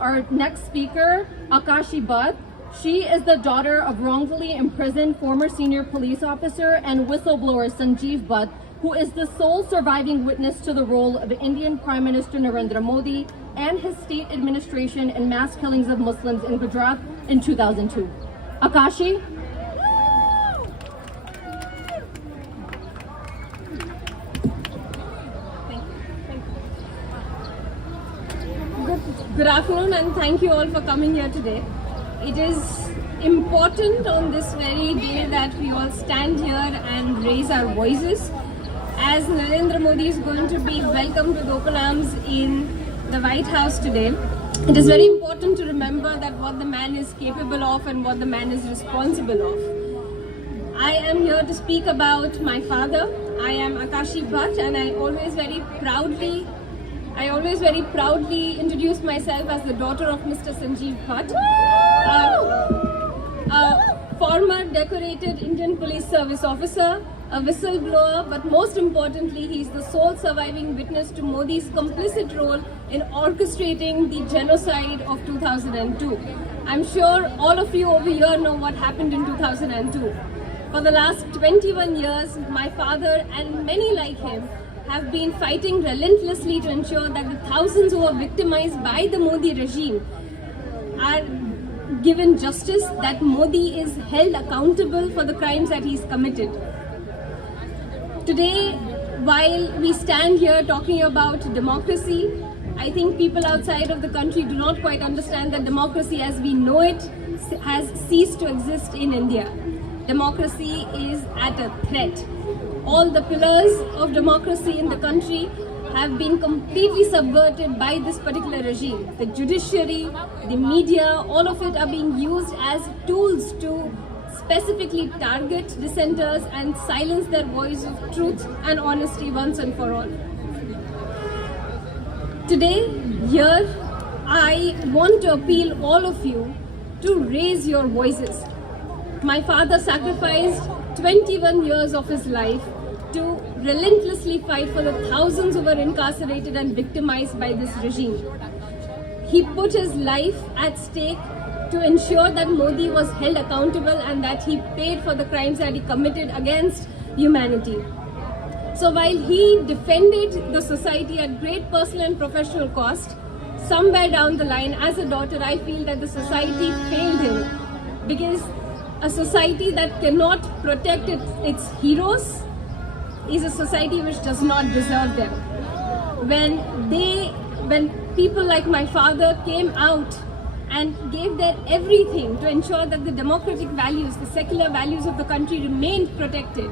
our next speaker, Aakashi Bhatt. She is the daughter of wrongfully imprisoned former senior police officer and whistleblower Sanjeev Bhatt, who is the sole surviving witness to the role of Indian Prime Minister Narendra Modi and his state administration in mass killings of Muslims in Gujarat in 2002. Aakashi? Good afternoon and thank you all for coming here today. It is important on this very day that we all stand here and raise our voices as Narendra Modi is going to be welcomed with open arms in the White House today. It is very important to remember that what the man is capable of and what the man is responsible of. I am here to speak about my father. I am Aakashi Bhatt and I always very proudly introduce myself as the daughter of Mr. Sanjeev Bhatt, a former decorated Indian Police Service officer, a whistleblower, but most importantly, he is the sole surviving witness to Modi's complicit role in orchestrating the genocide of 2002. I'm sure all of you over here know what happened in 2002. For the last 21 years, my father and many like him have been fighting relentlessly to ensure that the thousands who were victimized by the Modi regime are given justice, that Modi is held accountable for the crimes that he's committed. Today, while we stand here talking about democracy, I think people outside of the country do not quite understand that democracy as we know it has ceased to exist in India. Democracy is at a threat. All the pillars of democracy in the country have been completely subverted by this particular regime. The judiciary, the media, all of it are being used as tools to specifically target dissenters and silence their voice of truth and honesty once and for all. Today, here, I want to appeal all of you to raise your voices. My father sacrificed 21 years of his life to relentlessly fight for the thousands who were incarcerated and victimized by this regime. He put his life at stake to ensure that Modi was held accountable and that he paid for the crimes that he committed against humanity. So while he defended the society at great personal and professional cost, somewhere down the line, as a daughter, I feel that the society failed him, because a society that cannot protect its heroes is a society which does not deserve them. When people like my father came out and gave their everything to ensure that the democratic values, the secular values of the country remained protected,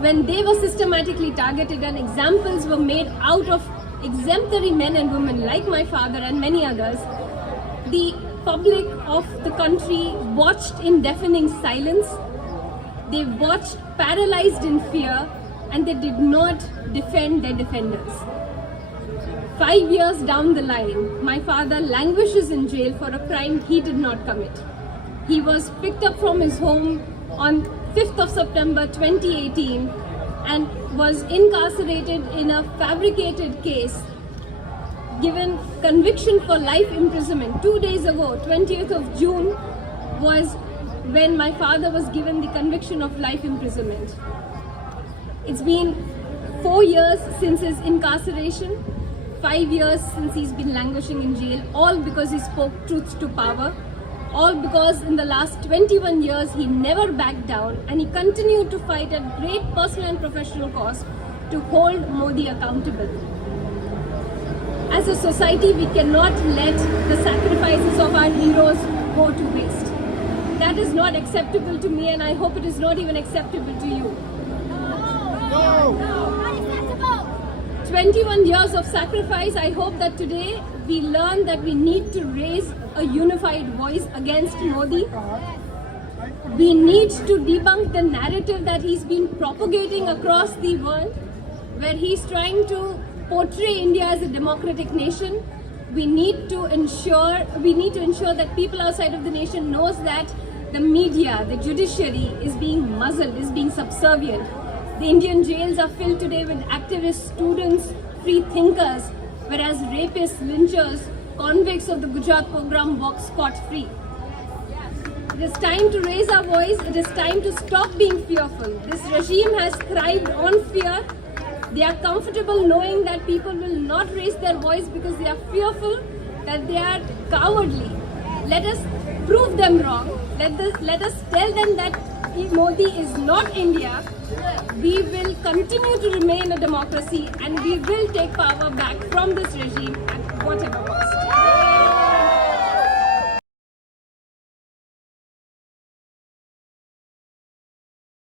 when they were systematically targeted and examples were made out of exemplary men and women like my father and many others, the public of the country watched in deafening silence. They watched paralyzed in fear, and they did not defend their defenders. 5 years down the line, my father languishes in jail for a crime he did not commit. He was picked up from his home on 5th of September 2018 and was incarcerated in a fabricated case, given conviction for life imprisonment. 2 days ago, 20th of June, was when my father was given the conviction of life imprisonment. It's been 4 years since his incarceration, 5 years since he's been languishing in jail, all because he spoke truth to power, all because in the last 21 years he never backed down and he continued to fight at great personal and professional cost to hold Modi accountable. As a society, we cannot let the sacrifices of our heroes go to waste. That is not acceptable to me, and I hope it is not even acceptable to you. No, not acceptable. 21 years of sacrifice. I hope that today we learn that we need to raise a unified voice against Modi. We need to debunk the narrative that he's been propagating across the world, where he's trying to portray India as a democratic nation. We need to ensure that people outside of the nation knows that the media, the judiciary is being muzzled, is being subservient. The Indian jails are filled today with activists, students, free thinkers, whereas rapists, lynchers, convicts of the Gujarat program walk scot-free. It is time to raise our voice. It is time to stop being fearful. This regime has thrived on fear. They are comfortable knowing that people will not raise their voice because they are fearful, that they are cowardly. Let us prove them wrong. Let us tell them that Modi is not India. We will continue to remain a democracy and we will take power back from this regime at whatever cost.